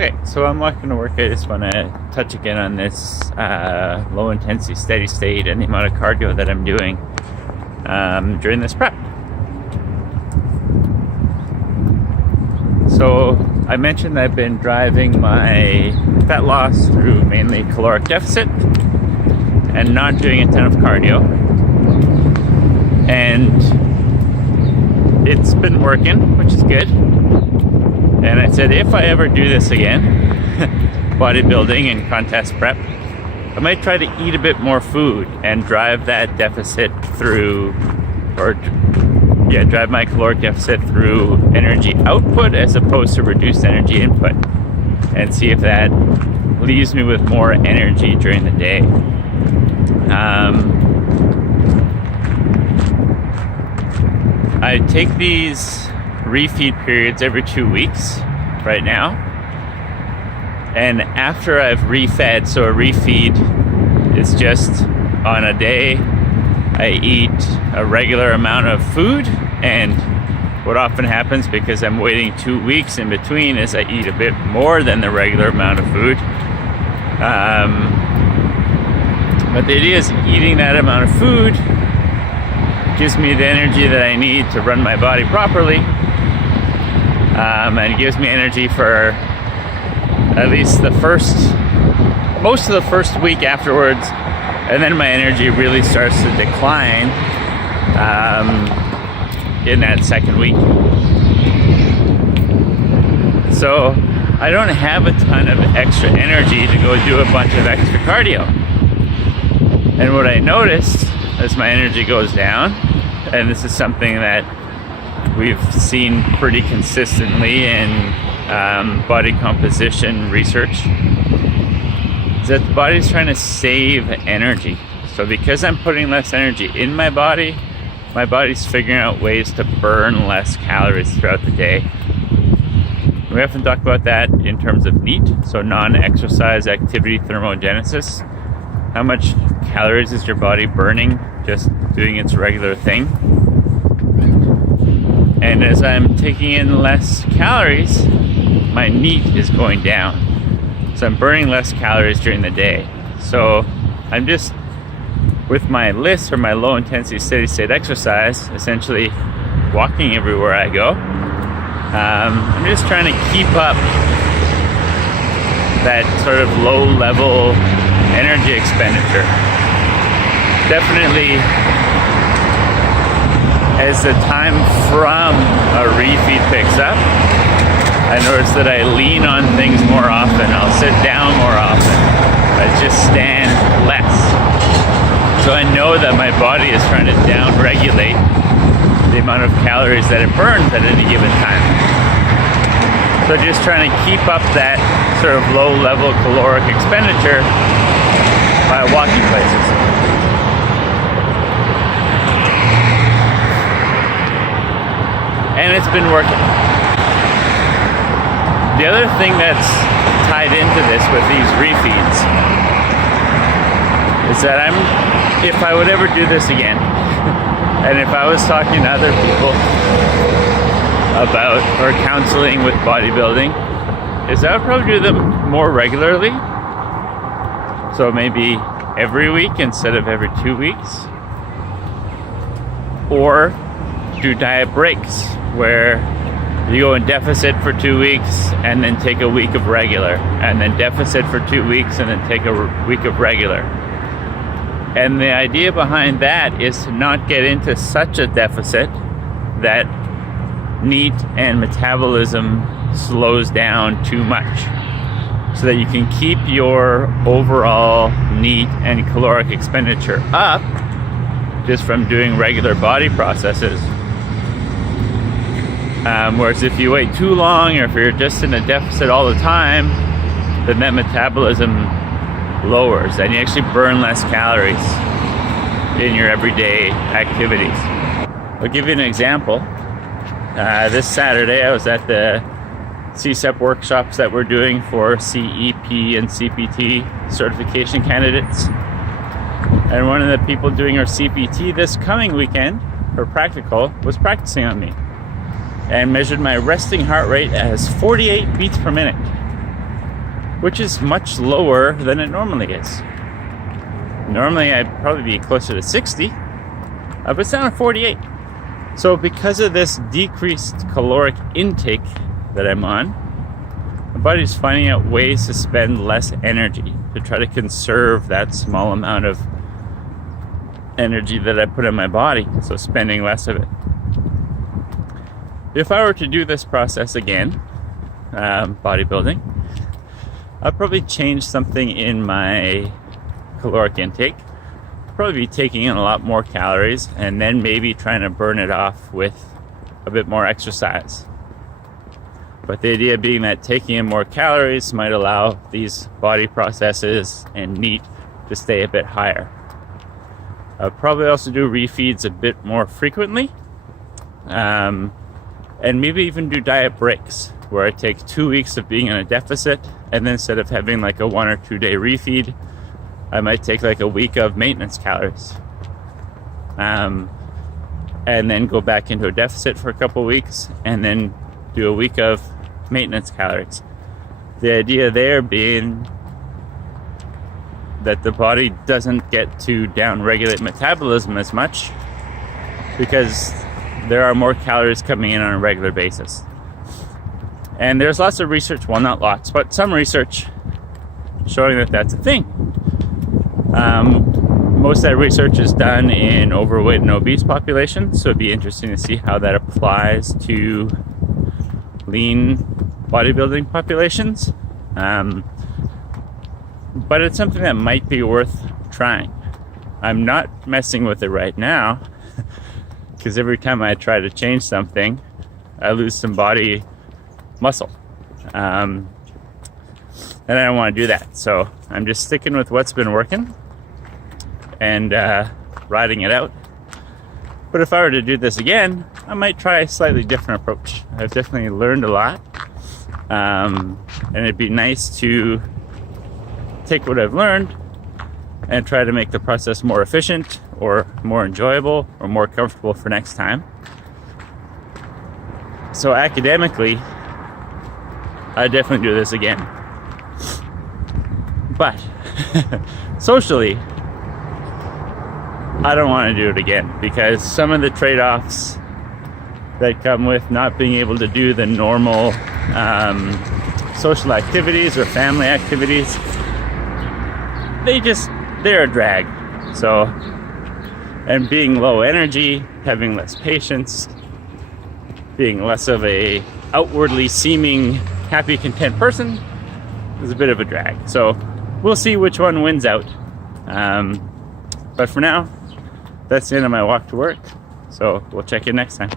Okay, so I'm walking to work. I just want to touch again on this low intensity steady state and the amount of cardio that I'm doing during this prep. So I mentioned I've been driving my fat loss through mainly caloric deficit and not doing a ton of cardio, and it's been working, which is good. And I said, if I ever do this again, bodybuilding and contest prep, I might try to eat a bit more food and drive that deficit through, drive my caloric deficit through energy output as opposed to reduced energy input, and see if that leaves me with more energy during the day. I take these refeed periods every 2 weeks right now, and after I've refed, so a refeed is just on a day I eat a regular amount of food, and what often happens, because I'm waiting 2 weeks in between, is I eat a bit more than the regular amount of food. But the idea is eating that amount of food gives me the energy that I need to run my body properly, and it gives me energy for at least most of the first week afterwards, and then my energy really starts to decline in that second week. So I don't have a ton of extra energy to go do a bunch of extra cardio. And what I noticed as my energy goes down, and this is something that we've seen pretty consistently in body composition research, is that the body's trying to save energy. So because I'm putting less energy in my body's figuring out ways to burn less calories throughout the day. We often talk about that in terms of NEAT, so non-exercise activity thermogenesis. How much calories is your body burning just doing its regular thing? And as I'm taking in less calories, my NEAT is going down. So I'm burning less calories during the day. So I'm just, with my LISS, or my low intensity steady state exercise, essentially walking everywhere I go. I'm just trying to keep up that sort of low level energy expenditure. Definitely, as the time from a refeed picks up, I notice that I lean on things more often. I'll sit down more often. I just stand less. So I know that my body is trying to down-regulate the amount of calories that it burns at any given time. So just trying to keep up that sort of low-level caloric expenditure by walking places. And it's been working. The other thing that's tied into this with these refeeds is that if I would ever do this again, and if I was talking to other people about, or counseling with bodybuilding, is I would probably do them more regularly. So maybe every week instead of every 2 weeks. Or do diet breaks where you go in deficit for 2 weeks and then take a week of regular, and then deficit for 2 weeks and then take a week of regular. And the idea behind that is to not get into such a deficit that NEAT and metabolism slows down too much, so that you can keep your overall NEAT and caloric expenditure up just from doing regular body processes. Whereas if you wait too long, or if you're just in a deficit all the time, then that metabolism lowers and you actually burn less calories in your everyday activities. I'll give you an example. This Saturday I was at the CSEP workshops that we're doing for CEP and CPT certification candidates. And one of the people doing our CPT this coming weekend, for practical, was practicing on me and measured my resting heart rate as 48 beats per minute. which is much lower than it normally is. Normally I'd probably be closer to 60, but it's down at 48. So because of this decreased caloric intake that I'm on, my body's finding out ways to spend less energy, to try to conserve that small amount of energy that I put in my body, so spending less of it. If I were to do this process again, bodybuilding, I'd probably change something in my caloric intake. Probably be taking in a lot more calories and then maybe trying to burn it off with a bit more exercise. But the idea being that taking in more calories might allow these body processes and NEAT to stay a bit higher. I'll probably also do refeeds a bit more frequently, and maybe even do diet breaks where I take 2 weeks of being in a deficit, and then instead of having like a 1 or 2 day refeed, I might take like a week of maintenance calories, and then go back into a deficit for a couple weeks, and then do a week of maintenance calories. The idea there being that the body doesn't get to down-regulate metabolism as much because there are more calories coming in on a regular basis. And there's lots of research, well, not lots, but some research showing that that's a thing. Most of that research is done in overweight and obese populations, so it'd be interesting to see how that applies to lean bodybuilding populations. But it's something that might be worth trying. I'm not messing with it right now because every time I try to change something, I lose some body muscle. And I don't want to do that. So I'm just sticking with what's been working and riding it out. But if I were to do this again, I might try a slightly different approach. I've definitely learned a lot. And it'd be nice to take what I've learned and try to make the process more efficient or more enjoyable or more comfortable for next time. So academically, I definitely do this again. But socially, I don't want to do it again because some of the trade-offs that come with not being able to do the normal social activities or family activities, they're a drag. So, and being low energy, having less patience, being less of a outwardly seeming happy, content person is a bit of a drag. So we'll see which one wins out. But for now, that's the end of my walk to work. So we'll check in next time.